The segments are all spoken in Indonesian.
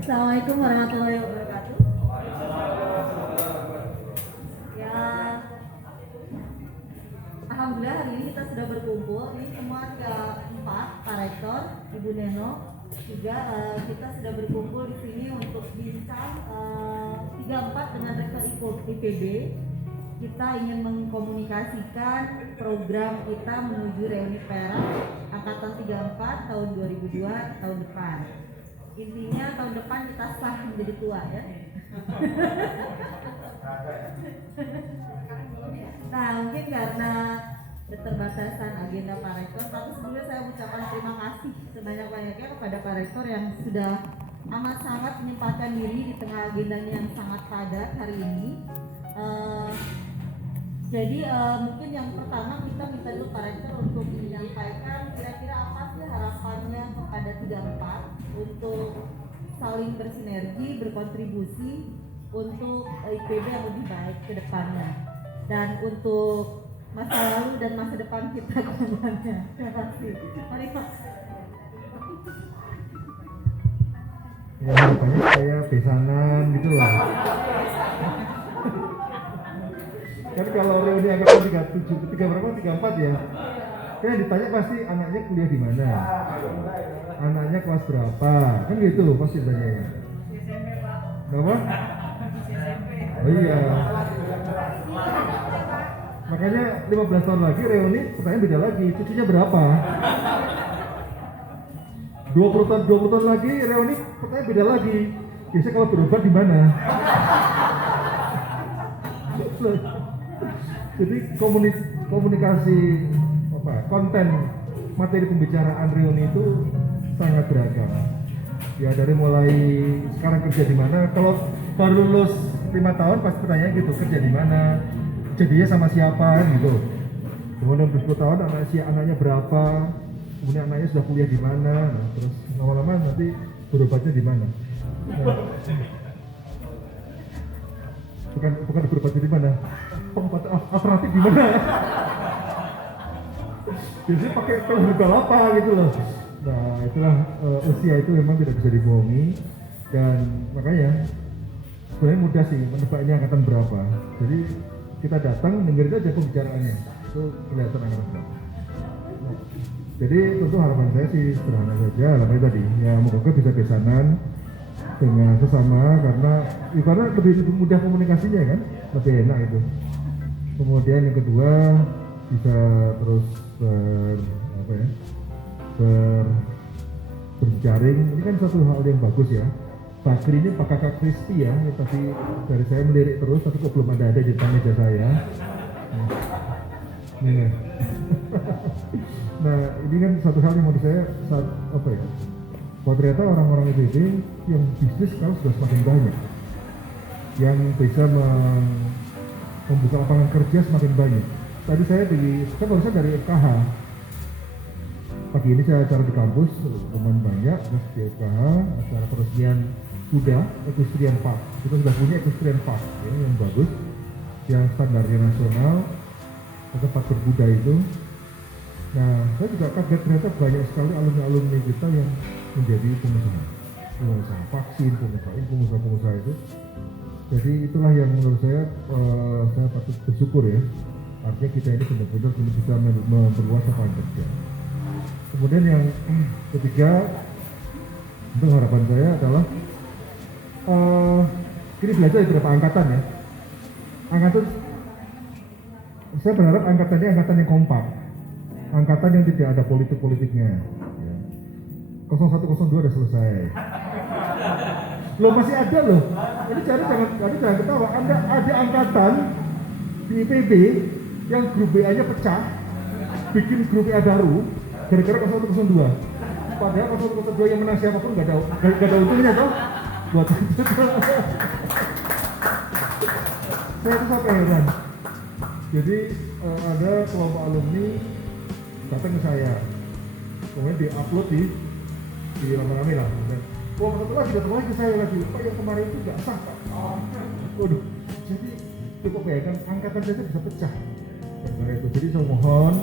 Assalamualaikum warahmatullahi wabarakatuh. Ya, alhamdulillah hari ini kita sudah berkumpul. Ini semua keempat, Pak Rektor, Ibu Neno, juga kita sudah berkumpul di sini untuk bincang 34 dengan Rektor IPB. Kita ingin mengkomunikasikan program kita menuju reuni Perak angkatan 34 tahun 2002 tahun depan. Intinya tahun depan kita sah menjadi tua ya. Nah, mungkin karena keterbatasan agenda Pak Rektor, tapi sebelumnya saya mengucapkan terima kasih sebanyak-banyaknya kepada Pak Rektor yang sudah amat sangat menyempatkan diri di tengah agendanya yang sangat padat hari ini. Jadi mungkin yang pertama kita minta dulu Pak Rektor untuk menyampaikan kira-kira apa sih harapannya kepada 34 untuk saling bersinergi, berkontribusi untuk IPB yang lebih baik ke depannya dan untuk masa lalu dan masa depan kita ke depannya. Terima kasih. Mari Pak. Ya harapannya saya besanan gitu lah. Kan kalau reuni angkatan 37, 34 ya. Kan ditanya pasti anaknya kuliah di mana, anaknya kelas berapa, kan gitu pasti tanya. Kenapa? Oh iya. Makanya 15 tahun lagi reuni pertanyaan beda lagi, cucunya berapa? 20 tahun lagi reuni pertanyaan beda lagi. Biasanya kalau berobat di mana? Jadi komunikasi konten materi pembicaraan reuni itu sangat beragam. Ya dari mulai sekarang kerja di mana, kalau baru lulus 5 tahun pasti pertanyaan gitu, kerja di mana, jadinya sama siapa gitu. Kemudian 10 tahun anaknya berapa, kemudian anaknya sudah kuliah di mana, nah, terus lama-lama nanti berobatnya di mana. Nah, bukan berobatnya di mana, pengobatan alternatif di mana. Biasanya pakai pil apa gitu loh. Nah itulah usia itu memang tidak bisa dibohongi, dan makanya sebenarnya mudah sih menebak ini angkatan berapa. Jadi kita datang dengerin aja pembicaraannya, itu kelihatan angkatan berapa. Nah, jadi tentu harapan saya sih sederhana saja, harapannya tadi ya moga-moga bisa besanan dengan sesama, karena lebih mudah komunikasinya kan, lebih enak itu. Kemudian yang kedua bisa terus berjaring. Ini kan satu hal yang bagus ya. Bakri ini Pak Kakak Kristi ya, tapi dari saya melirik terus, tapi kok belum ada di depan meja saya. Nah, nah ini kan satu hal yang menurut saya bahwa ternyata orang-orang IPB yang bisnis sekarang sudah semakin banyak, yang bisa membuka lapangan kerja semakin banyak. Tadi saya barusan dari FKH. Pagi ini saya acara di kampus, teman banyak, terus di FKH, acara peresmian kuda, equestrian park. Kita sudah punya equestrian park ya, yang bagus, yang standarnya nasional, tempat berkuda itu. Nah, saya juga kaget ternyata banyak sekali alumni-alumni kita yang menjadi pengusaha vaksin, pengusaha itu. Jadi itulah yang menurut saya patut bersyukur ya. Artinya kita ini benar-benar bisa memperluas lapangan kerja. Kemudian yang ketiga, untuk harapan saya adalah ini belajar dari beberapa angkatan ya. Saya berharap angkatan ini angkatan yang kompak, angkatan yang tidak ada politik-politiknya. 0102 udah selesai. Loh masih ada loh. Ini jangan ketawa. Ada angkatan di IPB yang grup BA-nya pecah, bikin grup BA baru gara-gara 0102. Padahal 0102 yang menang siapapun gak ada untungnya toh. Buat itu. Saya tuh sampai heran. Jadi ada kelompok alumni datang ke saya, kemudian di-upload di rame-rame lah. Wah, satu lagi datang lagi ke saya lagi. Pak yang kemarin itu nggak sah Pak. Waduh, jadi cukup bayangkan angkatan saja bisa pecah. Karena itu, jadi saya mohon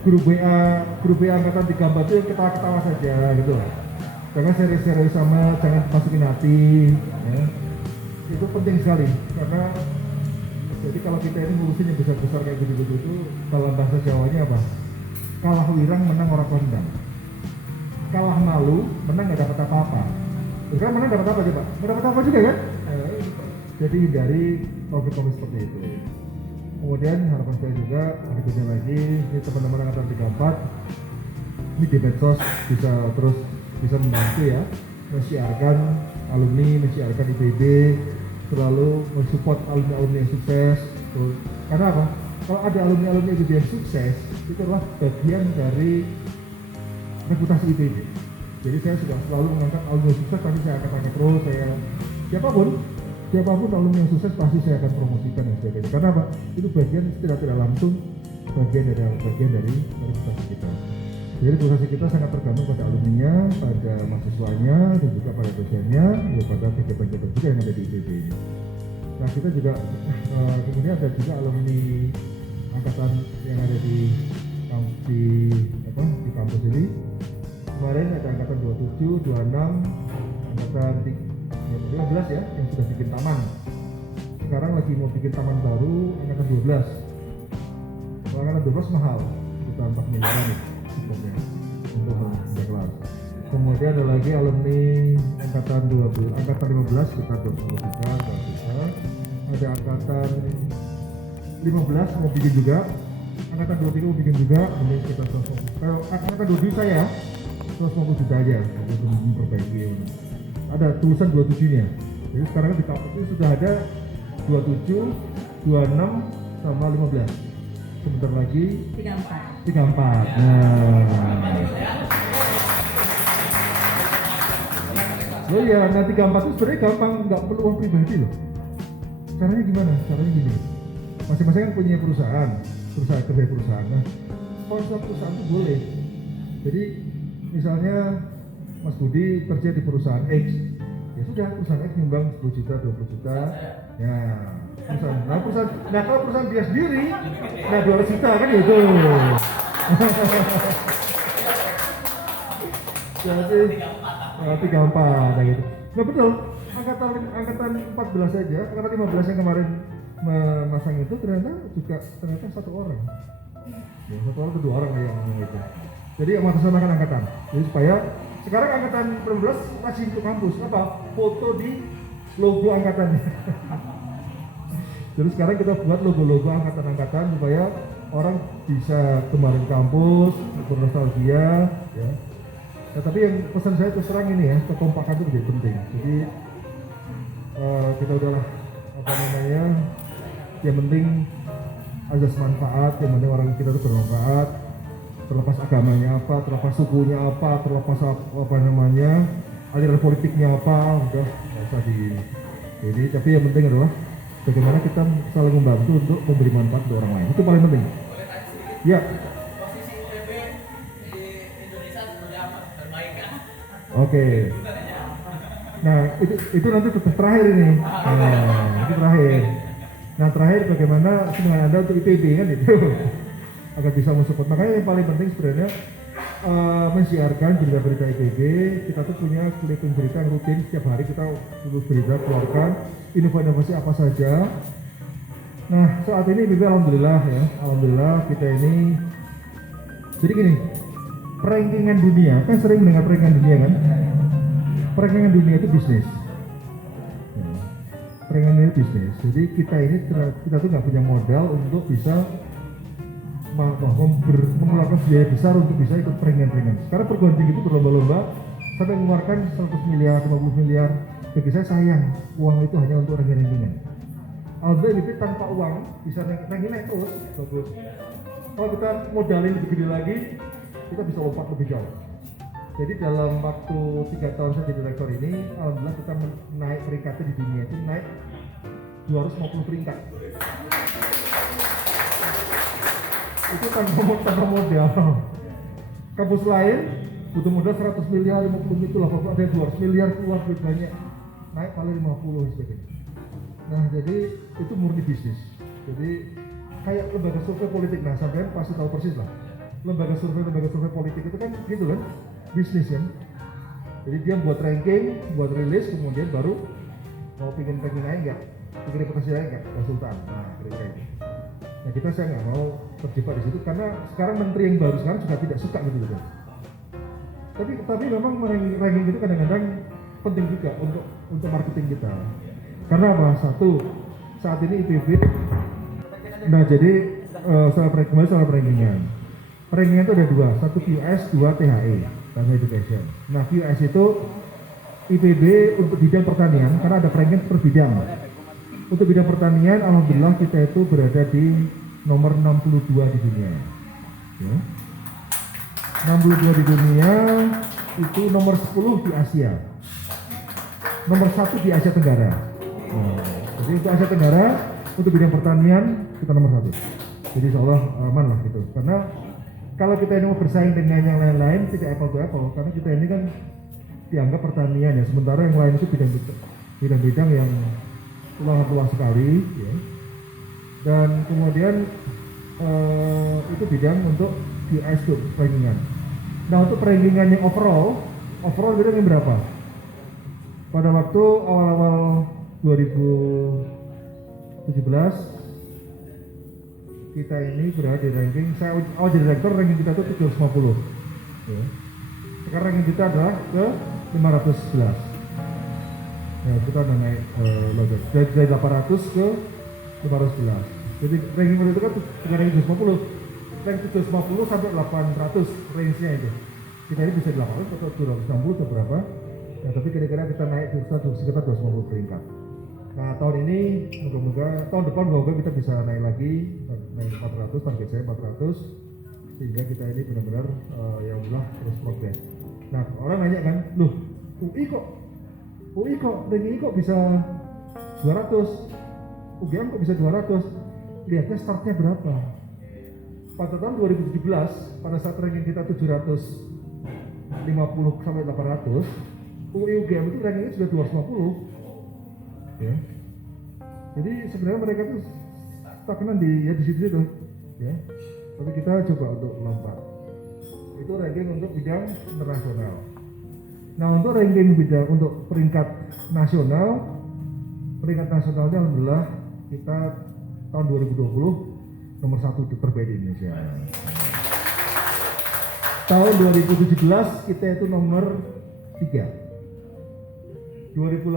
grup BA angkatan 34 itu yang ketawa-ketawa saja gitu. Jangan serius-serius sama, jangan masukin hati. Ya. Itu penting sekali karena jadi kalau kita ini ngurusin yang besar-besar kayak gitu-gitu itu dalam bahasa Jawanya apa? Kalah wirang menang orang kondang. Kalah malu menang nggak dapat apa-apa. Sekarang menang dapat apa coba? Nggak dapat apa juga kan? Jadi hindari konflik-konflik seperti itu. Kemudian harapan saya juga berikutnya lagi ini teman-teman angkatan 34 ini di medsos bisa membantu ya mensiarkan alumni, mensiarkan IPB selalu mensupport alumni-alumni yang sukses. Karena apa? Kalau ada alumni-alumni IPB yang sukses itu adalah bagian dari reputasi IPB. Jadi saya sudah selalu mengangkat alumni yang sukses, tapi saya akan angkat terus. Siapapun alumni yang sukses pasti saya akan promosikan dan sebagainya. Karena apa? Itu bagian tidak langsung bagian dari reputasi kita. Jadi reputasi kita sangat tergantung pada alumninya, pada mahasiswanya, dan juga pada dosennya, ya pada kegiatan-kegiatan juga yang ada di IPB ini. Nah kita juga kemudian ada juga alumni angkatan yang ada di kampus ini. Kemarin ada angkatan 27, 26, angkatan 15 ya yang sudah bikin taman. Sekarang lagi mau bikin taman baru angkatan 12. Kalau angkatan 12 mahal, kita 4 miliaran nih untuk kelas. Kemudian ada lagi alumni angkatan 15 kita 20 juta. Ada angkatan 15 mau bikin juga, angkatan 23 mau bikin juga, ini kita kalau angkatan 27 saya 150 juta aja untuk memperbaiki. Ada tulisan 27-nya. Jadi sekarang di kampus itu sudah ada 27, 26 sama 15. Sebentar lagi 34. Nah. Oh iya, nanti 34 itu sebenarnya gampang, nggak perlu uang pribadi loh. Caranya gimana? Caranya gini. Masing-masing kan punya perusahaan kerja perusahaan. Nah, sponsor perusahaan itu boleh. Jadi misalnya Mas Budi kerja di perusahaan X, ya sudah perusahaan X nyumbang 10 juta, 20 juta, ya kalau perusahaan dia sendiri, 200 juta kan itu. Jadi gampang kayak gitu. Nah betul, angkatan 14 saja, angkatan 15 yang kemarin memasang itu ternyata satu orang. Ya, satu orang atau 2 orang yang ngomong itu. Jadi mengatasnamakan angkatan. Jadi supaya sekarang angkatan 15 masih untuk kampus apa? Foto di logo angkatannya. Jadi sekarang kita buat logo-logo angkatan-angkatan supaya orang bisa kemarin kampus, bernostalgia, ya. Nah, tapi yang pesan saya terus terang ini ya, kekompakan itu menjadi penting. Jadi kita udahlah yang penting azas manfaat, yang penting orang kita itu bermanfaat. Terlepas agamanya apa, terlepas sukunya apa, terlepas aliran politiknya apa, udah nggak usah jadi. Tapi yang penting adalah bagaimana kita saling membantu untuk memberi manfaat untuk orang lain. Itu paling penting. Ya. Oke. Nah itu nanti terakhir ini. Itu terakhir. Nah terakhir bagaimana semangat Anda untuk IPB kan itu. Agar bisa mensupport. Makanya yang paling penting sebenarnya mensiarkan berita-berita IPB. Kita tuh punya clipping berita rutin setiap hari kita tulis berita, keluarkan inovasi apa saja. Nah saat ini IPB alhamdulillah kita ini jadi gini, rankingan dunia kan sering mendengar rankingan dunia kan. Rankingan dunia itu bisnis. Rankingan dunia bisnis. Jadi kita tuh nggak punya modal untuk bisa mengeluarkan biaya besar untuk bisa ikut perenggan-perenggan. Sekarang perguruan tinggi itu berlomba-lomba sampai mengeluarkan 100 miliar, 50 miliar. Bagi saya sayang, uang itu hanya untuk ranking-rankingan. Alhamdulillah IPB tanpa uang bisa ranking naik terus, bagus. Kalau kita modalin lebih gede lagi, kita bisa lompat lebih jauh. Jadi dalam waktu 3 tahun saya jadi rektor ini, alhamdulillah kita naik peringkatnya di dunia itu naik 250 peringkat. Itu tanpa modal. Kampus lain butuh modal 100 miliar, 50 itulah, pokoknya ada 200 miliar keluar duit banyak, naik paling 50 dan sebagainya. Nah jadi itu murni bisnis. Jadi kayak lembaga survei politik, nah sampai pasti tahu persis lah. Lembaga survei politik itu kan gitu kan, bisnis kan. Jadi dia buat ranking, buat rilis, kemudian baru mau pengen ranking naik nggak, pengen reputasi naik nggak, konsultan. Nah kira-kira itu. Nah kita saya nggak mau terjebak di situ karena sekarang menteri yang baru sekarang juga tidak suka gitu kan. Tapi memang ranking itu kadang-kadang penting juga untuk marketing kita. Karena apa? Satu, saat ini IPB, nah jadi soal rankingan. Rankingan itu ada dua, satu QS, dua THE, Tanda Education. Nah QS itu IPB untuk bidang pertanian, karena ada ranking per bidang. Untuk bidang pertanian, alhamdulillah kita itu berada di nomor 62 di dunia. Ya. 62 di dunia, itu nomor 10 di Asia. Nomor 1 di Asia Tenggara. Nah, jadi untuk Asia Tenggara, untuk bidang pertanian, kita nomor 1. Jadi insya Allah aman lah gitu. Karena kalau kita ini mau bersaing dengan yang lain-lain, tidak apple to apple. Karena kita ini kan dianggap pertanian ya, sementara yang lain itu bidang-bidang yang luas sekali ya. Dan kemudian itu bidang untuk QS tuh rankingan. Nah untuk rankingan yang overall bidang yang berapa? Pada waktu awal-awal 2017 kita ini berada di ranking, saya jadi direktur, ranking kita itu 750 ya. Sekarang ranking kita adalah ke 511. Nah, kita udah naik lonjak dari 800 ke 511. Jadi ranking itu kan bukan ranking 750, ranking 750 sampai 800 range-nya itu. Kita ini bisa di 800 atau 260 atau berapa. Nah, tapi kira-kira kita naik sekitar 250 peringkat. Nah, tahun ini tahun depan moga kita bisa naik lagi, naik 400, target saya 400, sehingga kita ini benar-benar ya Allah terus progres. Nah, orang nanya kan, loh UI kok bisa 200, UGM kok bisa 200, lihatnya startnya berapa. Pada tahun 2017, pada saat ranking kita 750 sampai 800, UI UGM itu rankingnya sudah 250 ya. Jadi sebenarnya mereka tuh stagnan di situ ya. Tapi kita coba untuk melompat. Itu ranking untuk bidang internasional. Nah untuk ranking bidang untuk peringkat nasionalnya alhamdulillah kita tahun 2020 nomor 1 terbaik di Indonesia. Tahun 2017 kita itu nomor 3. 2018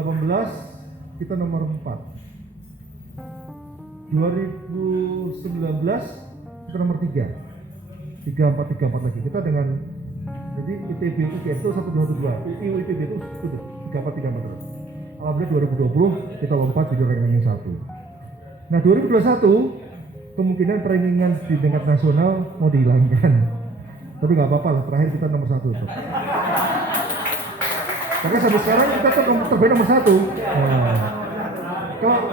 kita nomor 4. 2019 kita nomor 3. 34 lagi. Kita dengan jadi ITB itu 122, ITB itu 34 terus. Alhamdulillah 2020 kita lompat di ranking 1. Nah 2021 kemungkinan rankingan di tingkat nasional mau dihilangkan. Tapi nggak apa-apa lah, terakhir kita nomor 1 tuh. Tapi sampai sekarang kita terbaik nomor 1. Nah, kalau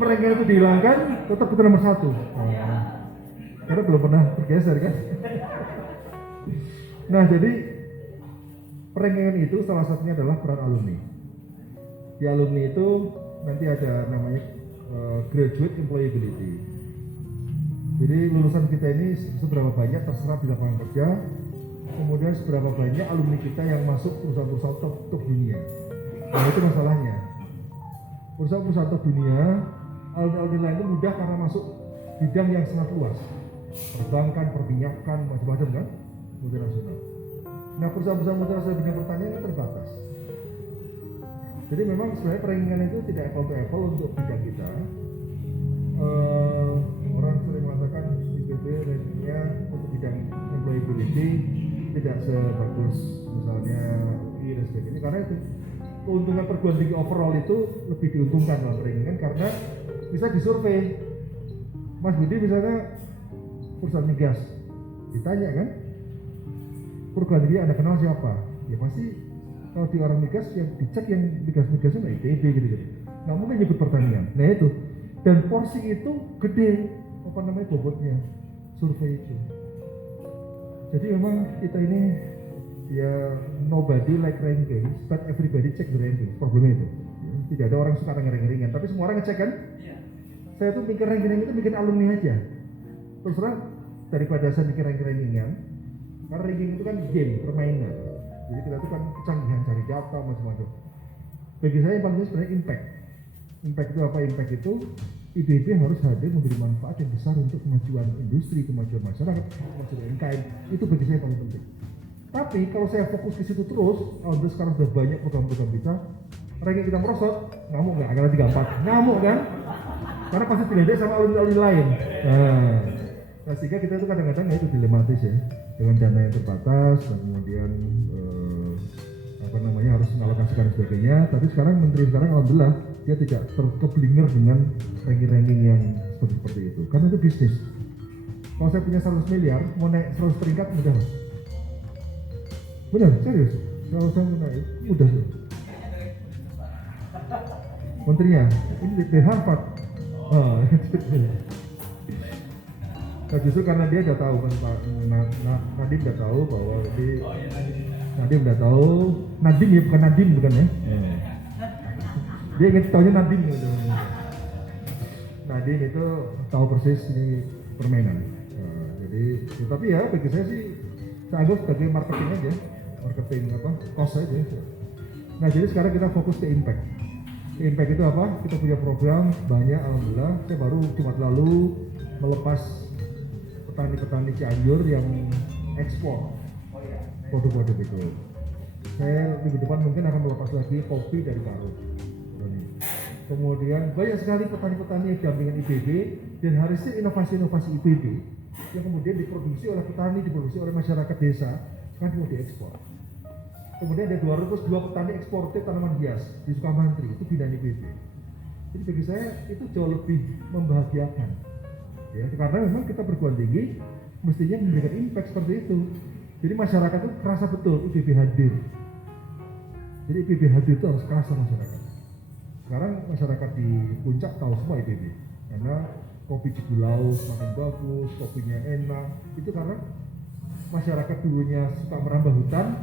rankingan itu dihilangkan, tetap kita nomor 1. Nah, karena belum pernah bergeser kan. Nah jadi rankingan itu salah satunya adalah peran alumni. Di alumni itu nanti ada namanya graduate employability. Jadi lulusan kita ini seberapa banyak terserap di lapangan kerja, kemudian seberapa banyak alumni kita yang masuk perusahaan-perusahaan top dunia. Nah itu masalahnya. Perusahaan-perusahaan top dunia, alumni lain itu mudah karena masuk bidang yang sangat luas, perbankan, perminyakan, macam-macam kan, multinasional. Nah perusahaan-perusahaan multinasional bidang pertanian kan terbatas. Jadi memang sebenarnya rankingan itu tidak apple to apple untuk bidang kita. Orang sering mengatakan IPB rankingnya untuk bidang employability tidak sebagus misalnya UI dan sebagainya, karena itu keuntungan perguruan tinggi overall itu lebih diuntungkan dalam ranking karena bisa disurvei. Mas Budi misalnya perusahaan migas, ditanya kan perguruan tinggi Anda kenal siapa? Ya pasti kalau di orang migas yang dicek yang migas-migasnya nggak ITB gitu, nggak mungkin nyebut pertanian. Nah itu, dan porsi itu gede bobotnya survei itu. Jadi memang kita ini ya nobody like ranking, but everybody check the ranking. Problemnya itu ya, tidak ada orang suka ranking-rankingan, tapi semua orang ngecek kan. Saya tuh mikir ranking itu bikin alumni aja. Terus terang daripada saya mikir ranking-rankingan, karena ranking itu kan game, permainan. Jadi kita tuh kan kecanggihan cari data macam-macam. Bagi saya yang paling penting sebenarnya impact. Impact itu apa? Impact itu IPB harus hadir memberi manfaat yang besar untuk kemajuan industri, kemajuan masyarakat, kemajuan UMKM. Itu bagi saya paling penting. Tapi kalau saya fokus ke situ terus, alhamdulillah sekarang sudah banyak program-program kita, ranking kita merosot, ngamuk nggak? Angkatan 34, ngamuk kan? Karena pasti diledek sama alumni lain. Nah, sehingga kita itu kadang-kadang ya itu dilematis ya, dengan dana yang terbatas, dan kemudian harus mengalokasikan dan sebagainya. Tapi sekarang menteri sekarang alhamdulillah dia tidak terkeblinger dengan ranking-ranking yang seperti itu, karena itu bisnis. Kalau saya punya 100 miliar, mau naik 100 peringkat mudah. Benar, serius. Kalau saya mau naik, mudah. Menterinya, ini dari Harvard. Nah, justru karena dia udah tahu kan Pak Nadiem udah tahu bahwa Nadiem udah tahu, Nadiem ya bukan Nadiem bukan ya. Dia ingin tahunya Nadiem gitu. Nadiem itu tahu persis ini permainan. Jadi, tapi ya bagi saya sih saya anggap sebagai marketing aja, marketing cost aja. Nah jadi sekarang kita fokus ke impact. Impact itu apa? Kita punya program banyak, alhamdulillah. Saya baru Jumat lalu melepas petani-petani Cianjur yang ekspor produk-produk itu. Saya minggu depan mungkin akan melepas lagi kopi dari Garut. Kemudian banyak sekali petani-petani yang dampingan IPB dan harusnya inovasi-inovasi IPB yang kemudian diproduksi oleh petani, diproduksi oleh masyarakat desa, kan mau diekspor. Kemudian ada 202 petani eksportir tanaman hias di Sukamantri, itu binaan IPB. Jadi bagi saya itu jauh lebih membahagiakan. Ya, karena memang kita perguruan tinggi mestinya memberikan impact seperti itu. Jadi masyarakat itu kerasa betul IPB hadir. Jadi IPB hadir itu harus kerasa masyarakat. Sekarang masyarakat di puncak tahu semua IPB, karena kopi Cibulau semakin bagus, kopinya enak. Itu karena masyarakat dulunya suka merambah hutan,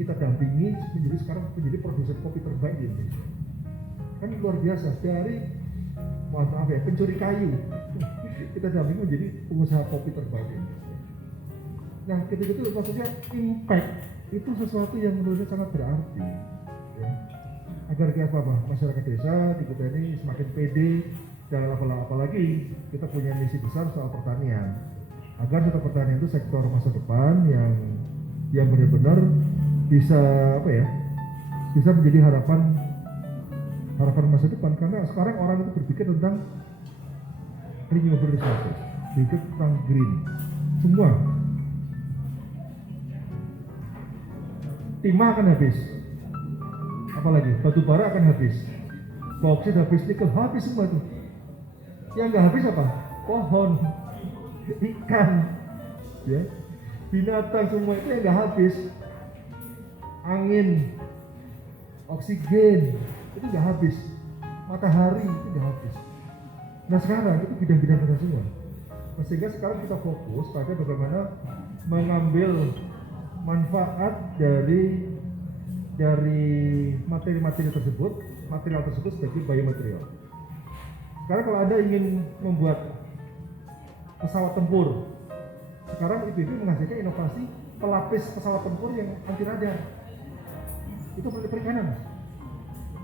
kita dampingi menjadi sekarang menjadi produsen kopi terbaik di Indonesia. Kan luar biasa, dari mohon maaf ya, pencuri kayu kita dampingi menjadi pengusaha kopi terbaik di Indonesia. Nah ketika itu maksudnya impact itu sesuatu yang menurut saya sangat berarti ya. Agar kita masyarakat desa di kita ini semakin pede, jangan apalagi kita punya misi besar soal pertanian, agar sektor pertanian itu sektor masa depan yang benar-benar bisa bisa menjadi harapan masa depan. Karena sekarang orang itu berpikir tentang renewable resources, berpikir tentang green, semua timah akan habis, apalagi batu bara akan habis, bauksit habis, nikel habis, semua itu. Yang nggak habis apa? Pohon, ikan, ya, binatang, semua itu yang nggak habis. Angin, oksigen itu nggak habis, matahari itu nggak habis. Nah sekarang itu bidang-bidang kita semua. Nah, sehingga sekarang kita fokus pada bagaimana mengambil manfaat dari materi-materi tersebut, material tersebut sebagai biomaterial. Sekarang kalau Anda ingin membuat pesawat tempur, sekarang IPB menghasilkan inovasi pelapis pesawat tempur yang anti radar. Itu perikanan,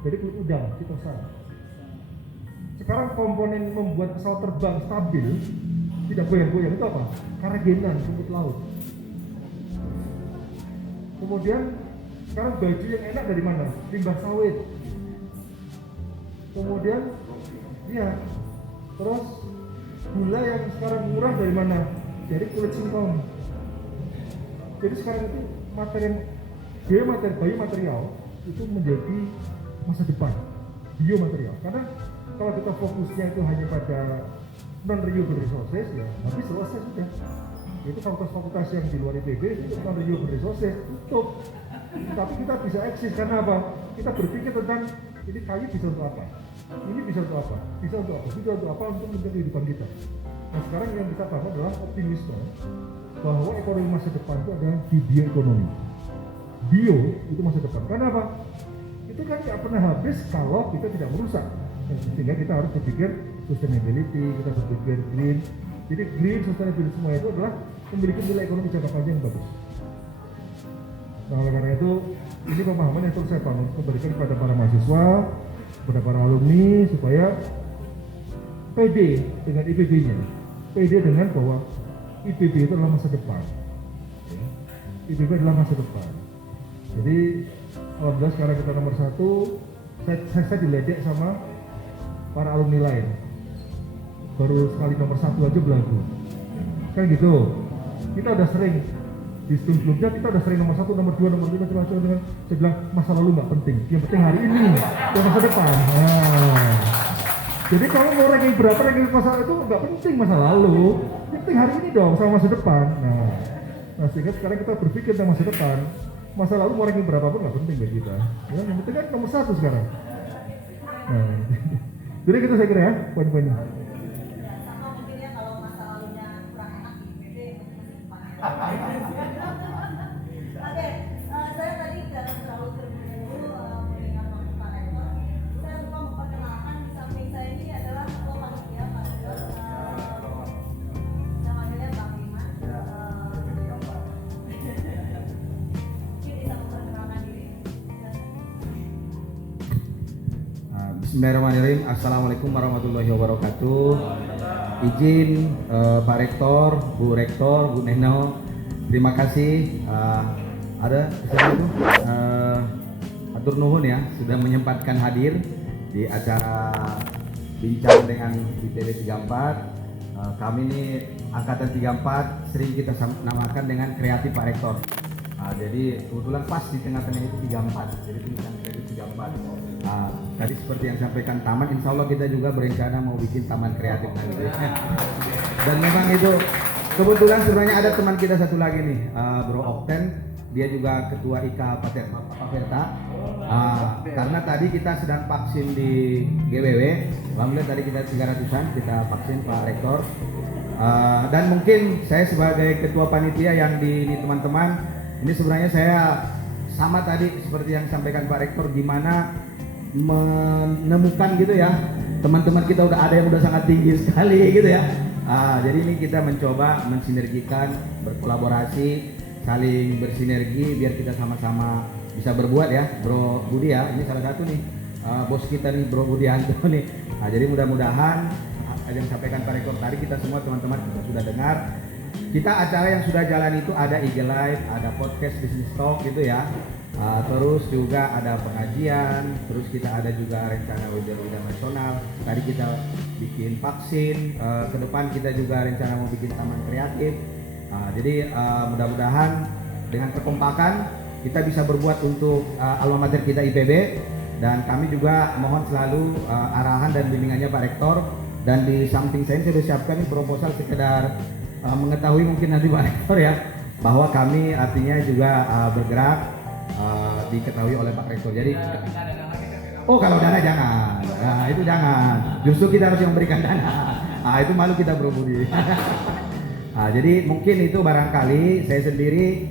jadi kulit udang, citosan. Sekarang komponen membuat pesawat terbang stabil, tidak goyang-goyang, itu apa? Karagenan, rumput laut. Kemudian sekarang baju yang enak dari mana? Limbah sawit. Kemudian terus gula yang sekarang murah dari mana? Dari kulit singkong. Jadi sekarang itu biomaterial itu menjadi masa depan biomaterial. Karena kalau kita fokusnya itu hanya pada non-renewable resources, ya habis selesai sudah. Itu fakultas-fakultas yang di luar IPB itu non-renewable resources tutup. Tapi kita bisa eksis karena apa? Kita berpikir tentang ini kayu bisa untuk apa? Ini bisa untuk apa? Bisa untuk apa? Bisa untuk apa? Untuk menjaga kehidupan kita. Nah sekarang yang kita bangun adalah optimisme bahwa ekonomi masa depan itu adalah di bioekonomi. Bio itu masa depan. Karena apa? Itu kan tidak pernah habis kalau kita tidak merusak. Sehingga kita harus berpikir sustainability, kita berpikir green. Jadi green, sustainability semua itu adalah memiliki nilai ekonomi jangka panjang yang bagus. Nah oleh karena itu ini pemahaman yang terus saya bangun, memberikan kepada para mahasiswa, kepada para alumni supaya pede dengan IPB-nya, pede dengan bahwa IPB itu adalah masa depan. Ya. IPB adalah masa depan. Jadi alhamdulillah sekarang kita nomor 1, saya diledek sama para alumni lain. Baru sekali nomor 1 aja belagu. Kan gitu. Kita udah sering di sebelumnya kita udah sering nomor 1, nomor 2, nomor 5 macam-macam dengan saya bilang masa lalu nggak penting. Yang penting hari ini dan masa depan. Nah. Jadi kalau mau ranking berapa ranking masa itu nggak penting masa lalu. Yang penting hari ini dong sama masa depan. Nah sehingga sekarang kita berpikir tentang masa depan. Masa lalu mau ranking berapa pun nggak penting bagi kita. Ya, yang penting kan nomor 1 sekarang. Nah, jadi gitu saya kira ya poin-poinnya. Sama mungkin ya kalau masa lalunya kurang enak di IPB masih depan. Oke, saya tadi jangan terlalu terburu-buru mendengar waktu Pak Rektor. Saya lupa memperkenalkan di samping saya ini adalah ketua panitia Pak Rektor. Namanya Bang Iman. Mungkin bisa memperkenalkan diri. Bismillahirrahmanirrahim. Assalamualaikum warahmatullahi wabarakatuh. Izin Pak Rektor, Bu Rektor, Bu Neno, terima kasih. Ada itu atur nuhun ya sudah menyempatkan hadir di acara bincang dengan IPB 34. Kami ini angkatan 34 sering kita namakan dengan kreatif Pak Rektor. Jadi kebetulan pas di tengah-tengah itu 34, jadi tulisan kreatif 34. Tadi seperti yang sampaikan taman, insya Allah kita juga berencana mau bikin taman kreatif nanti. Dan memang itu kebetulan sebenarnya ada teman kita satu lagi nih, Bro Okten, dia juga ketua IKA Paperta. Karena tadi kita sedang vaksin di GWW, alhamdulillah tadi kita 300-an kita vaksin Pak Rektor. Dan mungkin saya sebagai ketua panitia yang di ini teman-teman, ini sebenarnya saya sama tadi seperti yang disampaikan Pak Rektor, gimana menemukan gitu ya teman-teman kita udah ada yang udah sangat tinggi sekali gitu ya. Jadi ini kita mencoba mensinergikan, berkolaborasi, saling bersinergi biar kita sama-sama bisa berbuat ya, Bro Budi ya. Ini salah satu nih bos kita nih, Bro Budianto nih. Jadi mudah-mudahan yang disampaikan Pak Rektor tadi kita semua teman-teman kita sudah dengar. Kita acara yang sudah jalan itu ada IG Live, ada podcast Business Talk gitu ya. Terus juga ada pengajian, terus kita ada juga rencana webinar nasional. Tadi kita bikin vaksin, ke depan kita juga rencana mau bikin taman kreatif. Jadi mudah-mudahan dengan kekompakan kita bisa berbuat untuk alma mater kita IPB, dan kami juga mohon selalu arahan dan bimbingannya Pak Rektor. Dan di samping saya sudah siapkan nih proposal sekedar mengetahui mungkin nanti Pak Rektor ya, bahwa kami artinya juga bergerak diketahui oleh Pak Rektor. Jadi kalau dana jangan, nah itu jangan, justru kita harus memberikan dana. Itu malu kita Bro Budi. Jadi mungkin itu barangkali saya sendiri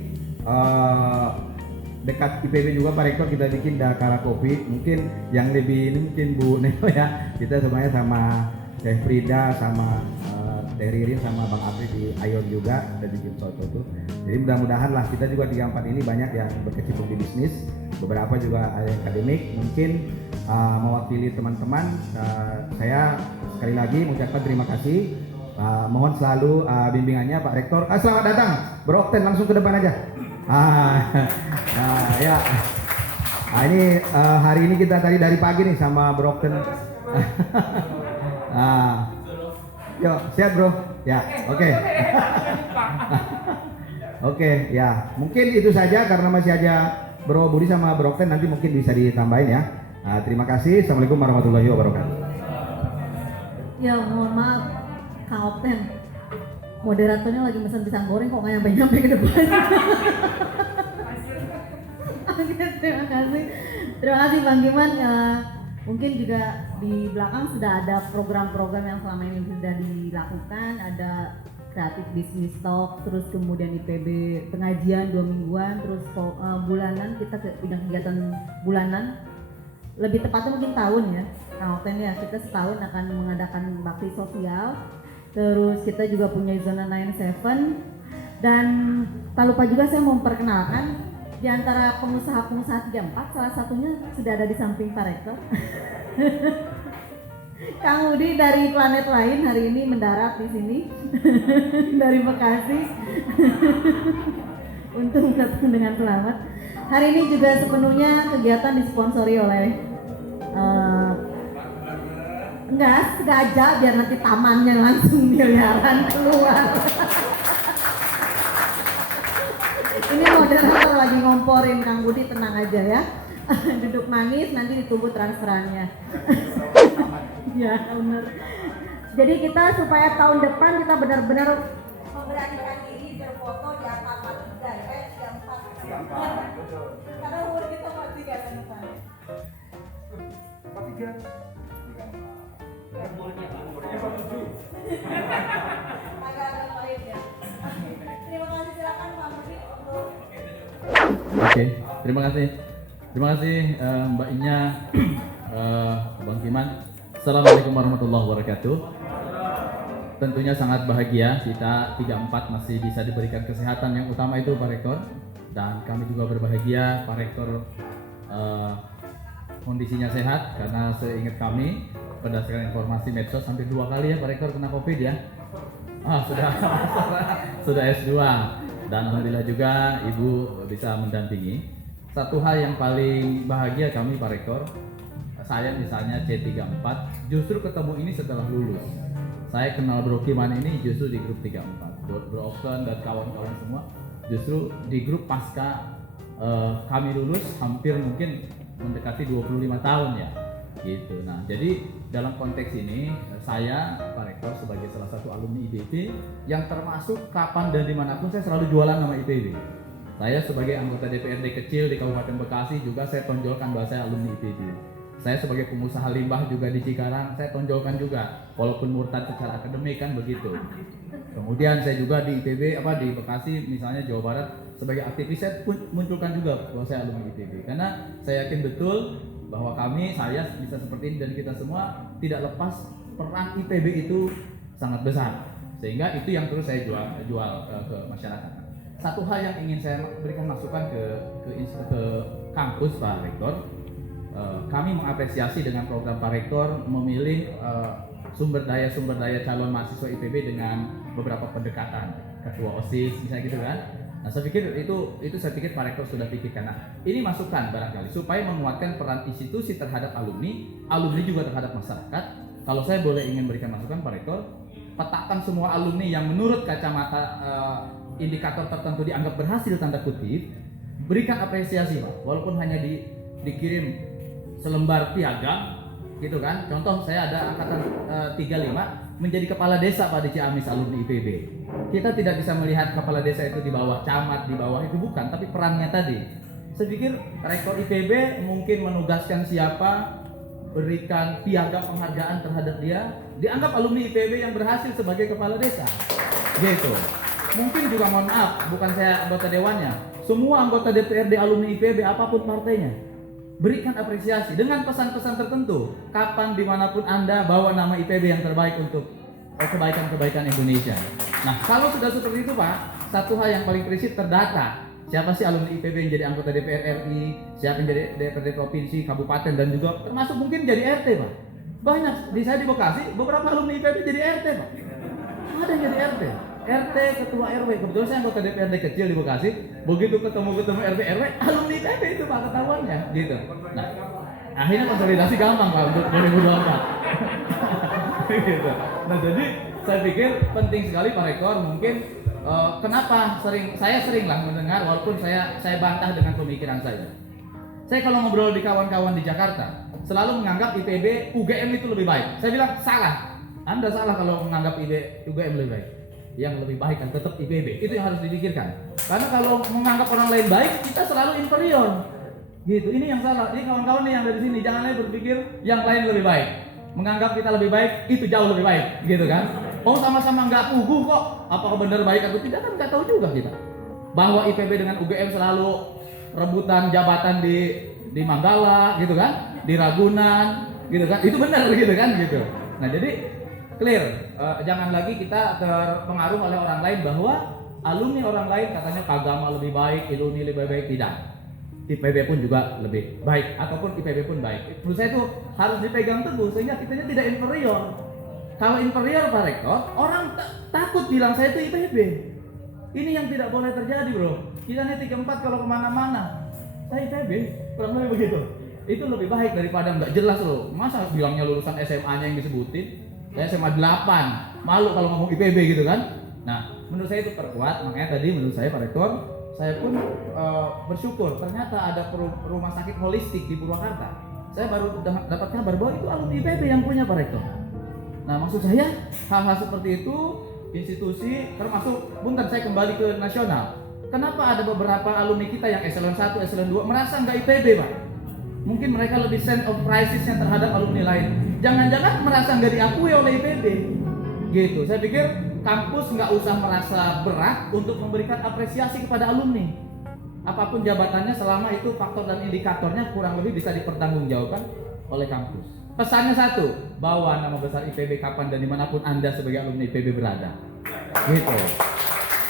dekat IPB juga Pak Rektor kita bikin Dakara Kopi. Mungkin yang lebih ini mungkin Bu Neno ya, kita semuanya sama Teh Frida sama Teh Ririn sama Bang Afri di Ayon juga ada bikin soto tuh. Jadi mudah-mudahan lah kita juga 34 ini banyak yang berkecimpung di bisnis, beberapa juga ada yang akademik. Mungkin mewakili teman-teman, saya sekali lagi mengucapkan terima kasih. Mohon selalu bimbingannya Pak Rektor. Selamat datang Bro Okten, langsung ke depan aja. Ya. Ini hari ini kita tadi dari pagi nih sama Bro Okten. Yuk, siap Bro? Ya, oke. Oke, ya. Mungkin itu saja karena masih ada Bro Budi sama Bro Okten, nanti mungkin bisa ditambahin ya. Terima kasih. Assalamualaikum warahmatullahi wabarakatuh. Ya mohon maaf Kang Okten, moderatornya lagi pesan pisang goreng kok nggak nyampe ke depan. Oke, terima kasih Bang Giman. Mungkin juga di belakang sudah ada program-program yang selama ini sudah dilakukan, ada kreatif bisnis talk, terus kemudian IPB pengajian 2 mingguan, terus bulanan kita punya kegiatan bulanan, lebih tepatnya mungkin tahun ya Kang Okten ya, kita setahun akan mengadakan bakti sosial, terus kita juga punya zona 97, dan tak lupa juga saya mau memperkenalkan di antara pengusaha-pengusaha 34, salah satunya sudah ada di samping Pak Rektor. Kang Udi dari planet lain hari ini mendarat di sini dari Bekasi untuk datang dengan selamat. Hari ini juga sepenuhnya kegiatan disponsori oleh enggak sengaja biar nanti tamannya langsung miliaran keluar. Ini moderator lagi ngomporin Kang Budi, tenang aja ya. Duduk manis, nanti ditunggu transferannya. Ya benar. Jadi kita supaya tahun depan kita benar-benar memberanikan diri berfoto di angka 43 ya, 34. Betul. Karena umur kita 43 kan depan. 43. Umurnya 47. Agak-agak pahit ya. Terima kasih, silakan Pak Budi untuk. Oke, terima kasih. Terima kasih Mbak Inya, Bang Kiman. Assalamualaikum warahmatullahi wabarakatuh. Tentunya sangat bahagia kita 34 masih bisa diberikan kesehatan yang utama itu Pak Rektor. Dan kami juga berbahagia Pak Rektor kondisinya sehat, karena seingat kami berdasarkan informasi medsos hampir 2 kali ya Pak Rektor kena COVID ya. Sudah S2, dan alhamdulillah juga Ibu bisa mendampingi. Satu hal yang paling bahagia kami Pak Rektor, saya misalnya C34 justru ketemu ini setelah lulus. Saya kenal Bro Kiman ini justru di grup 34, Bro Okten dan kawan-kawan semua justru di grup pasca kami lulus hampir mungkin mendekati 25 tahun ya gitu. Nah jadi dalam konteks ini saya Pak Rektor sebagai salah satu alumni IPB yang termasuk kapan dan dimanapun saya selalu jualan nama IPB. Saya sebagai anggota DPRD kecil di Kabupaten Bekasi juga saya tonjolkan bahwa saya alumni IPB. Saya sebagai pengusaha limbah juga di Cikarang saya tonjolkan juga, walaupun murtad secara akademik kan begitu. Kemudian saya juga di IPB di Bekasi misalnya Jawa Barat sebagai aktivis saya pun munculkan juga bahwa saya alumni IPB, karena saya yakin betul bahwa saya bisa seperti ini dan kita semua tidak lepas peran IPB itu sangat besar, sehingga itu yang terus saya jual ke masyarakat. Satu hal yang ingin saya berikan masukan ke kampus Pak Rektor, kami mengapresiasi dengan program Pak Rektor memilih sumber daya calon mahasiswa IPB dengan beberapa pendekatan, ketua OSIS misalnya gitu kan. Nah saya pikir itu saya pikir Pak Rektor sudah pikirkan. Nah ini masukan barangkali supaya menguatkan peran institusi terhadap alumni juga terhadap masyarakat. Kalau saya boleh ingin berikan masukan Pak Rektor, petakan semua alumni yang menurut kacamata indikator tertentu dianggap berhasil tanda kutip, berikan apresiasi Pak, walaupun hanya dikirim selembar piagam gitu kan. Contoh saya ada angkatan 35 menjadi kepala desa Pak di Ciamis alumni IPB. Kita tidak bisa melihat kepala desa itu di bawah camat, di bawah itu bukan, tapi perannya tadi. Saya pikir Rektor IPB mungkin menugaskan siapa, berikan piagam penghargaan terhadap dia, dianggap alumni IPB yang berhasil sebagai kepala desa. Gitu. Mungkin juga mohon maaf, bukan saya anggota dewannya, semua anggota DPRD alumni IPB apapun partainya, berikan apresiasi dengan pesan-pesan tertentu. Kapan dimanapun Anda bawa nama IPB yang terbaik untuk kebaikan-kebaikan Indonesia. Nah kalau sudah seperti itu Pak, satu hal yang paling prinsip terdata. Siapa sih alumni IPB yang jadi anggota DPR RI, siapa yang jadi DPRD provinsi, kabupaten, dan juga termasuk mungkin jadi RT Pak. Banyak, saya di Bekasi, beberapa alumni IPB jadi RT Pak. Ada yang jadi RT, ketua RW. Kebetulan saya anggota DPRD kecil di Bekasi. Begitu ketemu RT RW, alumni IPB itu Pak ketahuannya, gitu. Nah, akhirnya konsolidasi gampang Pak untuk 2024. Gitu. Nah, jadi saya pikir penting sekali Pak Rektor mungkin kenapa saya sering lah mendengar, walaupun saya bantah dengan pemikiran saya. Saya kalau ngobrol di kawan-kawan di Jakarta selalu menganggap IPB UGM itu lebih baik. Saya bilang salah. Anda salah kalau menganggap UGM lebih baik. Yang lebih baik kan tetap IPB. Itu yang harus dipikirkan. Karena kalau menganggap orang lain baik, kita selalu inferior. Gitu. Ini yang salah. Jadi kawan-kawan nih yang dari sini jangan lagi berpikir yang lain lebih baik. Menganggap kita lebih baik itu jauh lebih baik, gitu kan? Oh sama-sama nggak puguh kok. Apakah benar baik atau tidak kan nggak tahu juga kita. Bahwa IPB dengan UGM selalu rebutan jabatan di Manggala, gitu kan? Di Ragunan, gitu kan? Itu benar gitu kan? Gitu. Nah jadi clear, jangan lagi kita terpengaruh oleh orang lain bahwa alumni orang lain katanya Kagama lebih baik, Iluni lebih baik, tidak. IPB pun juga lebih baik, ataupun IPB pun baik. Menurut saya itu harus dipegang teguh sehingga kitanya tidak inferior. Kalau inferior Pak Rektor, orang takut bilang saya itu IPB. Ini yang tidak boleh terjadi bro. Kita nih 34 kalau kemana-mana, saya IPB, kurang lebih begitu. Itu lebih baik daripada nggak jelas loh. Masa bilangnya lulusan SMA-nya yang disebutin? Saya SMA 8, malu kalau ngomong IPB gitu kan. Nah, menurut saya itu perkuat, makanya tadi menurut saya Pak Rektor, saya pun bersyukur ternyata ada rumah sakit holistik di Purwakarta. Saya baru dapat kabar bahwa itu alumni IPB yang punya Pak Rektor. Nah, maksud saya hal-hal seperti itu, institusi termasuk, buntar saya kembali ke nasional. Kenapa ada beberapa alumni kita yang eselon 1, eselon 2 merasa nggak IPB Pak? Mungkin mereka lebih sense of crisis-nya terhadap alumni lain. Jangan-jangan merasa nggak diakui oleh IPB. Gitu. Saya pikir kampus nggak usah merasa berat untuk memberikan apresiasi kepada alumni. Apapun jabatannya selama itu faktor dan indikatornya kurang lebih bisa dipertanggungjawabkan oleh kampus. Pesannya satu, bawa nama besar IPB kapan dan dimanapun Anda sebagai alumni IPB berada. Gitu.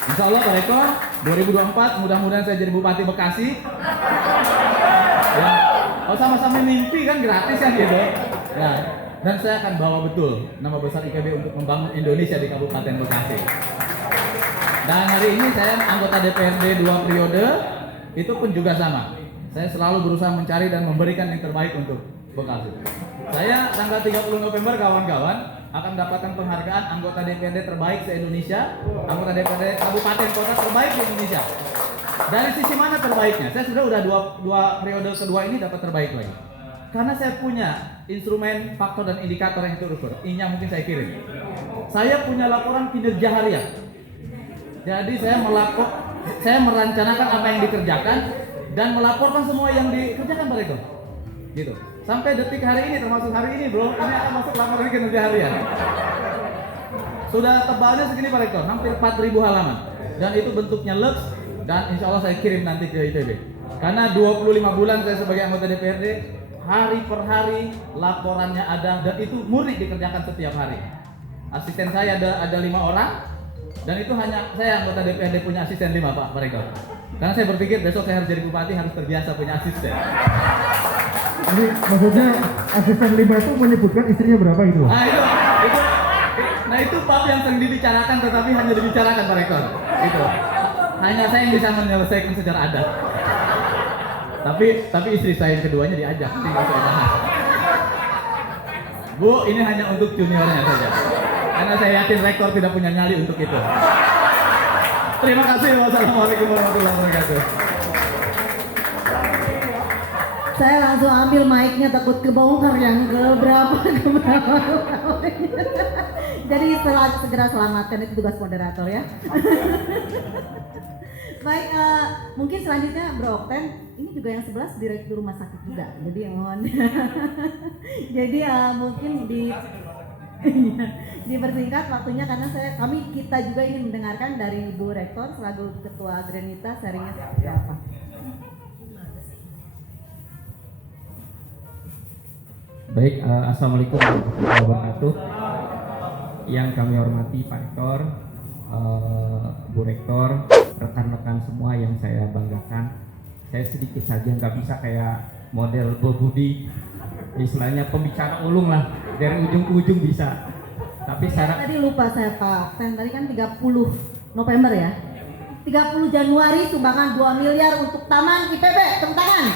Insya Allah Pak Rektor, 2024 mudah-mudahan saya jadi Bupati Bekasi. Ya, kalau sama-sama mimpi kan gratis kan gitu. Nah, dan saya akan bawa betul nama besar IPB untuk membangun Indonesia di Kabupaten Bekasi. Dan hari ini saya anggota DPRD 2 periode, itu pun juga sama. Saya selalu berusaha mencari dan memberikan yang terbaik untuk Bekasi. Saya tanggal 30 November kawan-kawan akan mendapatkan penghargaan anggota DPRD terbaik se-Indonesia, anggota DPRD kabupaten kota terbaik di Indonesia. Dari sisi mana terbaiknya? Saya sudah dua periode kedua ini dapat terbaik lagi. Karena saya punya instrumen, faktor dan indikator yang terukur. I-nya mungkin saya kirim. Saya punya laporan kinerja harian. Jadi saya merencanakan apa yang dikerjakan dan melaporkan semua yang dikerjakan Pak Rektor. Gitu. Sampai detik hari ini, termasuk hari ini bro, ini akan masuk laporan kinerja harian. Sudah tebalnya segini Pak Rektor, hampir 4.000 halaman. Dan itu bentuknya lux, dan insya Allah saya kirim nanti ke IPB. Karena 25 bulan saya sebagai anggota DPRD, hari per hari laporannya ada, dan itu murni dikerjakan setiap hari. Asisten saya ada 5 orang, dan itu hanya saya anggota DPRD punya asisten 5 Pak Rektor. Karena saya berpikir besok saya harus jadi bupati, harus terbiasa punya asisten. Ini maksudnya asisten 5 itu menyebutkan istrinya berapa itu? Nah itu bab yang sering dibicarakan tetapi hanya dibicarakan Pak Rektor. Itu. Hanya saya yang bisa menyelesaikan secara adat. Tapi istri saya yang keduanya diajak, tinggal saya bahas. Bu, ini hanya untuk juniornya saja. Karena saya yakin Rektor tidak punya nyali untuk itu. Terima kasih. Wassalamualaikum warahmatullahi wabarakatuh. Saya langsung ambil mic-nya, takut kebongkar yang keberapa. Jadi segera selamatkan, itu tugas moderator ya. Baik, mungkin selanjutnya Bro Okten, ini juga yang 11 direktur rumah sakit juga. Jadi mohon. Jadi mungkin dipersingkat waktunya karena kita juga ingin mendengarkan dari Ibu Rektor selaku Ketua Granita sharingnya seperti apa. Baik, Assalamualaikum warahmatullahi wabarakatuh. Yang kami hormati Pak Rektor, Bu Rektor, rekan-rekan semua yang saya banggakan. Saya sedikit saja nggak bisa kayak model Bobudi, istilahnya pembicara ulung lah, dari ujung ke ujung bisa. Tapi saya tadi lupa saya Pak, tadi kan 30 November ya. 30 Januari sumbangan 2 miliar untuk Taman IPB, tepuk tangan.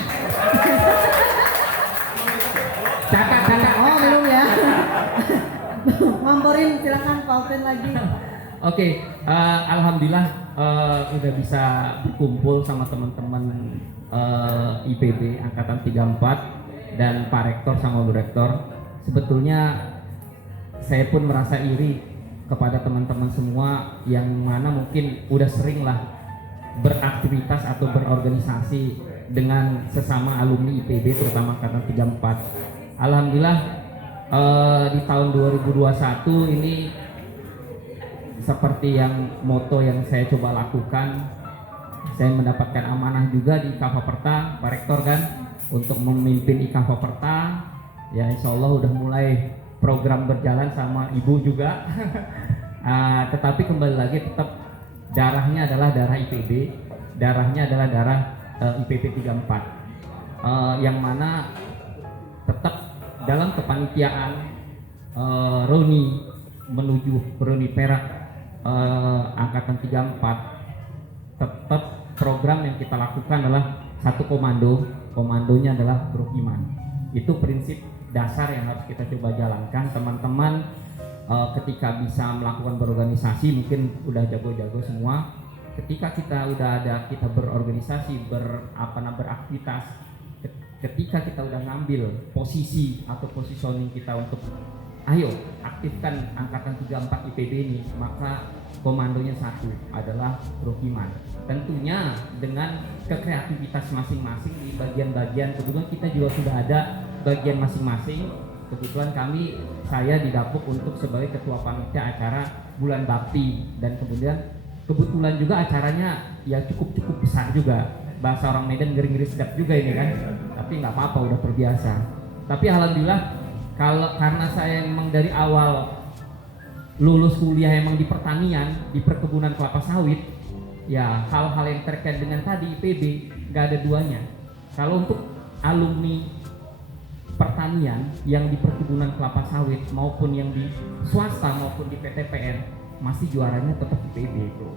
Kakak. Oh belum ya. Mamporin silakan Pak Okten lagi. Oke, alhamdulillah udah bisa berkumpul sama teman-teman IPB angkatan 34 dan Pak Rektor sama Bu Rektor. Sebetulnya saya pun merasa iri kepada teman-teman semua yang mana mungkin udah sering lah beraktivitas atau berorganisasi dengan sesama alumni IPB terutama angkatan 34. Alhamdulillah di tahun 2021 ini seperti yang moto yang saya coba lakukan, saya mendapatkan amanah juga di Kavaperta, Pak Rektor kan, untuk memimpin Kavaperta. Ya insya Allah udah mulai program berjalan sama Ibu juga. Tetapi kembali lagi tetap darahnya adalah darah IPB, darahnya adalah darah IPB 34, yang mana tetap dalam kepanitiaan Roni menuju Roni Perak angkatan 34, tetap program yang kita lakukan adalah satu komandonya adalah Grup Iman. Itu prinsip dasar yang harus kita coba jalankan. Teman-teman ketika bisa melakukan berorganisasi mungkin udah jago-jago semua. Ketika kita udah ada, kita berorganisasi, beraktivitas, ketika kita udah ngambil posisi atau positioning kita untuk ayo aktifkan angkatan 34 IPB ini, maka komandonya satu adalah Rohiman. Tentunya dengan kekreativitas masing-masing di bagian-bagian, kebetulan kita juga sudah ada bagian masing-masing. Kebetulan saya didapuk untuk sebagai ketua panitia acara Bulan Bakti, dan kebetulan juga acaranya ya cukup besar juga. Bahasa orang Medan ngeri-ngeri sedap juga ini kan, tapi nggak apa-apa, udah terbiasa. Tapi alhamdulillah karena saya emang dari awal lulus kuliah emang di pertanian, di perkebunan kelapa sawit, ya hal-hal yang terkait dengan tadi IPB nggak ada duanya. Kalau untuk alumni pertanian yang di perkebunan kelapa sawit maupun yang di swasta maupun di PTPN, masih juaranya tetap IPB itu,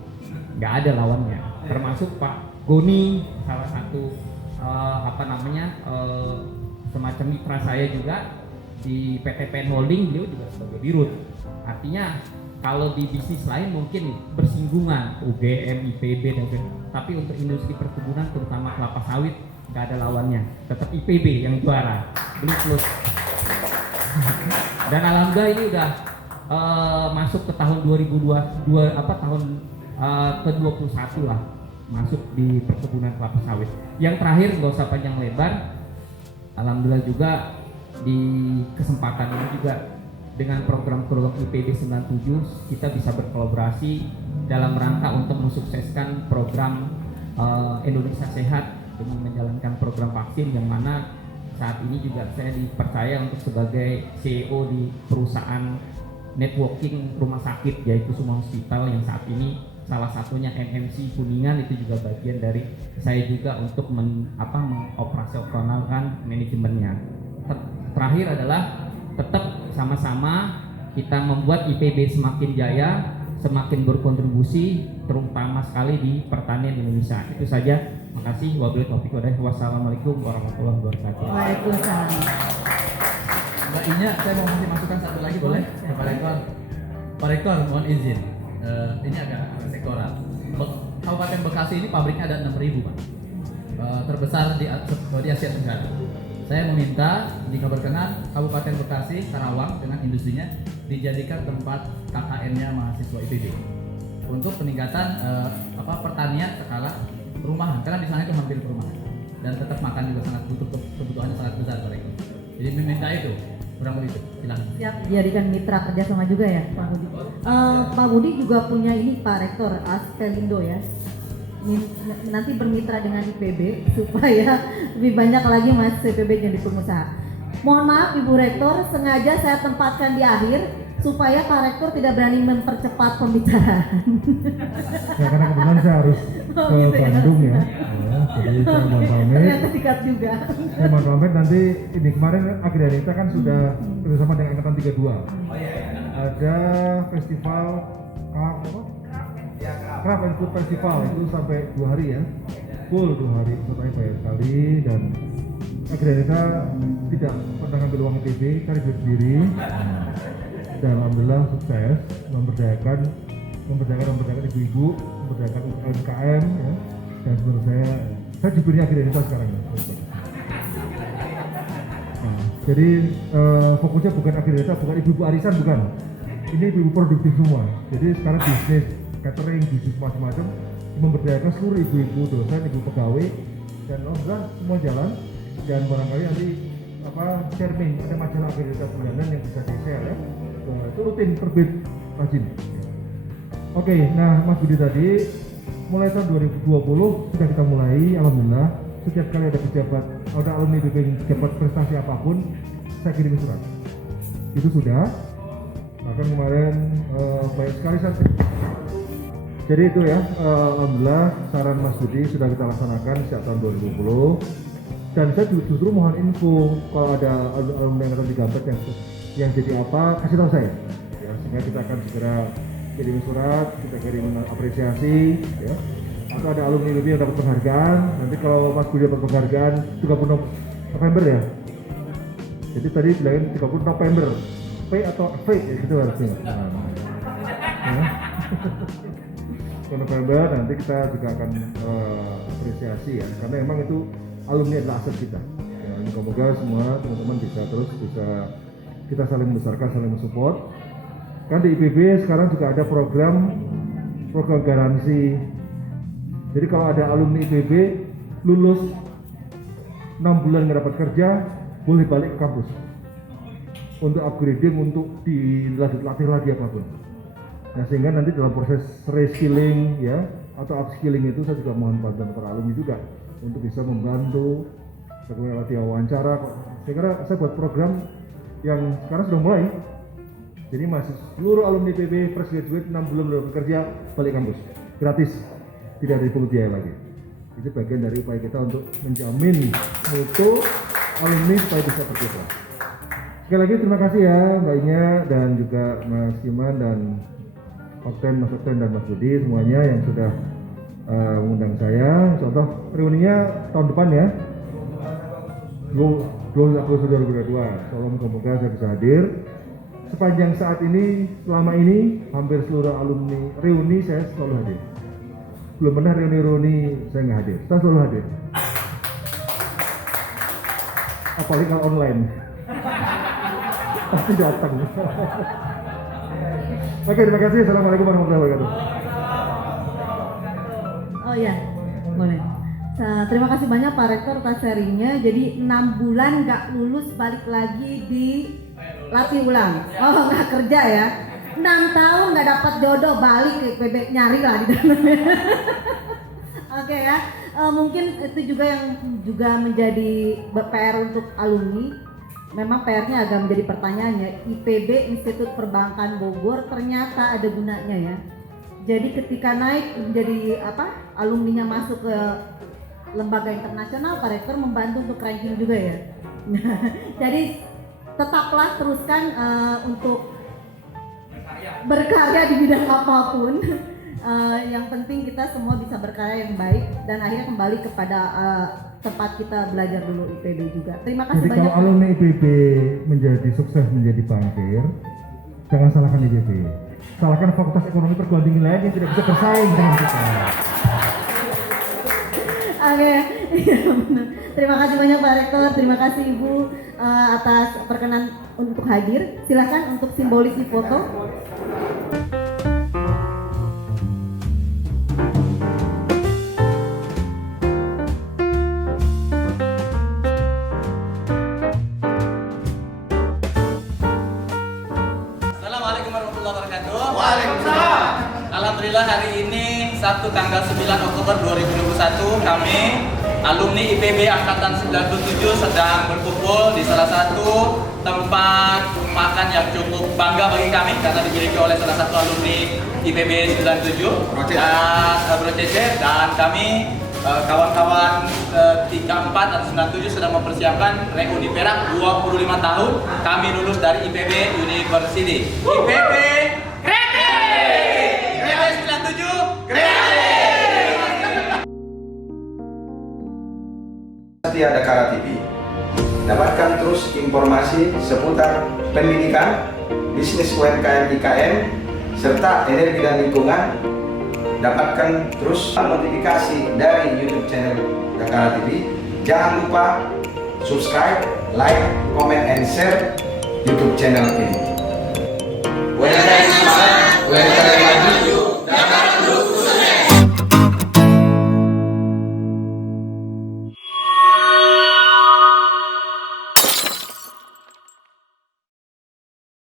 nggak ada lawannya. Termasuk Pak Goni, salah satu semacam mitra saya juga di PTPN Holding, beliau juga sebagai dirut. Artinya kalau di bisnis lain mungkin bersinggungan UGM, IPB dan tapi untuk industri perkebunan terutama kelapa sawit nggak ada lawannya, tetap IPB yang juara, belum plus. Dan alhamdulillah ini udah masuk ke tahun 2022, tahun ke-21 lah masuk di perkebunan kelapa sawit. Yang terakhir nggak usah panjang lebar, alhamdulillah juga di kesempatan ini juga dengan program-program IPB 97 kita bisa berkolaborasi dalam rangka untuk mensukseskan program Indonesia Sehat dengan menjalankan program vaksin, yang mana saat ini juga saya dipercaya untuk sebagai CEO di perusahaan networking rumah sakit yaitu Suma Hospital, yang saat ini salah satunya NMC Kuningan, itu juga bagian dari saya juga untuk mengoperasionalkan manajemennya. Terakhir adalah tetap sama-sama kita membuat IPB semakin jaya, semakin berkontribusi terutama sekali di pertanian Indonesia. Itu saja. Makasih. Wassalamualaikum warahmatullahi wabarakatuh. Waalaikumsalam. Mbak Inya, saya mau kasih masukan satu lagi boleh? Ke Pak Rektor. Pak Rektor, mohon izin. Ini agak sektoral. Kabupaten Bekasi ini pabriknya ada 6.000 Pak. Terbesar di Asia Tenggara. Saya meminta jika berkenan Kabupaten Bekasi, Karawang dengan industrinya dijadikan tempat KKN-nya mahasiswa IPB untuk peningkatan pertanian skala perumahan, karena di sana itu hampir perumahan dan tetap makan juga sangat butuh, kebutuhannya sangat besar Pak Rektor. Jadi meminta itu, kurang lebih itu. Silakan. Siap, dijadikan mitra kerjasama juga ya Pak Budi. Pak Budi juga punya ini Pak Rektor Aspelindo ya. Nanti bermitra dengan IPB supaya lebih banyak lagi mahasiswa IPB jadi pengusaha. Mohon maaf Ibu Rektor, sengaja saya tempatkan di akhir supaya Pak Rektor tidak berani mempercepat pembicaraan. Ya karena kebetulan saya harus ke Bandung ya. Jadi saya mau pamit. Ternyata sikat juga. Saya mau pamit nanti. Ini kemarin Agrianita kan sudah bersama dengan angkatan 32. Ada festival Craft and Food Festival itu sampai 2 hari ya, full 2 hari, semuanya bayar sekali. Dan Agrianita tidak pernah ngambil uang IPB, cari duit sendiri. Dan alhamdulillah sukses memberdayakan memberdayakan ibu-ibu, memberdayakan UMKM, ya. Dan menurut saya jubirnya akreditasi sekarang. Ya. Nah, jadi fokusnya bukan akreditasi, bukan ibu-ibu arisan, bukan. Ini ibu-ibu produktif semua. Jadi sekarang bisnis catering, bisnis macam-macam, memberdayakan seluruh ibu-ibu dosen, ibu pegawai, dan alhamdulillah semua jalan. Dan barangkali nanti sharing ada majalah akreditasi bulanan yang bisa di-share ya. Itu rutin terbit rajin. Oke, nah Mas Budi tadi mulai tahun 2020 sudah kita mulai, alhamdulillah setiap kali ada alumni IPB yang dapat prestasi apapun, saya kirim surat. Itu sudah. Bahkan kemarin banyak sekali jadi itu ya, alhamdulillah saran Mas Budi sudah kita laksanakan sejak tahun 2020. Dan saya justru mohon info kalau ada alumni yang akan digambar yang jadi apa, kasih tahu saya. Ya, sehingga kita akan segera kirim surat, kita kirim apresiasi, ya. Atau ada alumni IPB yang dapat penghargaan. Nanti kalau Mas Budi dapat penghargaan 30 November ya. Jadi tadi bilangin 30 November. P atau V ya gitu harusnya. Nah. November nanti kita juga akan apresiasi ya, karena memang itu alumni adalah aset kita. Ya, semoga semua teman-teman bisa kita saling membesarkan, saling mensupport. Kan di IPB sekarang juga ada program garansi. Jadi kalau ada alumni IPB lulus 6 bulan nggak dapat kerja, boleh balik ke kampus untuk upgrading, untuk dilatih lagi apapun. Nah, sehingga nanti dalam proses reskilling ya atau upskilling itu saya juga mohon bantuan para alumni juga untuk bisa membantu bagaimana latihan wawancara. Saya buat program yang sekarang sudah mulai. Jadi masih seluruh alumni PB fresh graduate 6 bulan belum bekerja balik kampus gratis, tidak ada dipungut biaya lagi. Itu bagian dari upaya kita untuk menjamin mutu alumni supaya bisa berkiprah. Sekali lagi terima kasih ya Mbak Inya dan juga Mas Iman dan Mas Okten dan Mas Budi semuanya yang sudah mengundang saya. Contoh reuninya tahun depan ya, 20 Agustus 2022. Semoga saya bisa hadir. Sepanjang saat ini, selama ini hampir seluruh alumni reuni saya selalu hadir. Belum pernah reuni saya nggak hadir. Saya selalu hadir. Apalagi kalau online. Pasti datang. Oke, terima kasih. Assalamualaikum warahmatullahi wabarakatuh. Oh ya, boleh. Terima kasih banyak Pak Rektor atas sharingnya. Jadi 6 bulan nggak lulus balik lagi di latih ulang. Oh, nggak kerja ya. 6 tahun nggak dapat jodoh balik ke IPB, nyari lah di dalamnya. Oke ya. Mungkin itu juga yang juga menjadi PR untuk alumni. Memang PR-nya agak menjadi pertanyaannya, IPB Institut Perbankan Bogor ternyata ada gunanya ya. Jadi ketika naik menjadi alumninya masuk ke lembaga internasional, Pak Rektor membantu untuk ranking juga ya. Jadi tetaplah teruskan untuk berkarya di bidang apapun. Yang penting kita semua bisa berkarya yang baik dan akhirnya kembali kepada tempat kita belajar dulu IPB juga. Terima kasih banyak. Jadi kalau alumni IPB menjadi sukses menjadi bankir, jangan salahkan IPB. Salahkan Fakultas Ekonomi Perguruan Tinggi lain yang tidak bisa bersaing dengan kita. Oke, iya benar. Terima kasih banyak Pak Rektor, terima kasih Ibu atas perkenan untuk hadir. Silakan untuk simbolis di foto. Alhamdulillah hari ini Sabtu tanggal 9 Oktober 2021 kami alumni IPB Angkatan 97 sedang berkumpul di salah satu tempat makan yang cukup bangga bagi kami karena dimiliki oleh salah satu alumni IPB 97 Bro Cece, dan kami kawan-kawan 34 atau 97 sedang mempersiapkan reuni perak 25 tahun kami lulus dari IPB University. IPB Ada Kala TV. Dapatkan terus informasi seputar pendidikan, bisnis UMKM IKN, serta energi dan lingkungan, dapatkan terus notifikasi dari YouTube channel Dakara TV. Jangan lupa subscribe, like, comment, and share YouTube channel ini.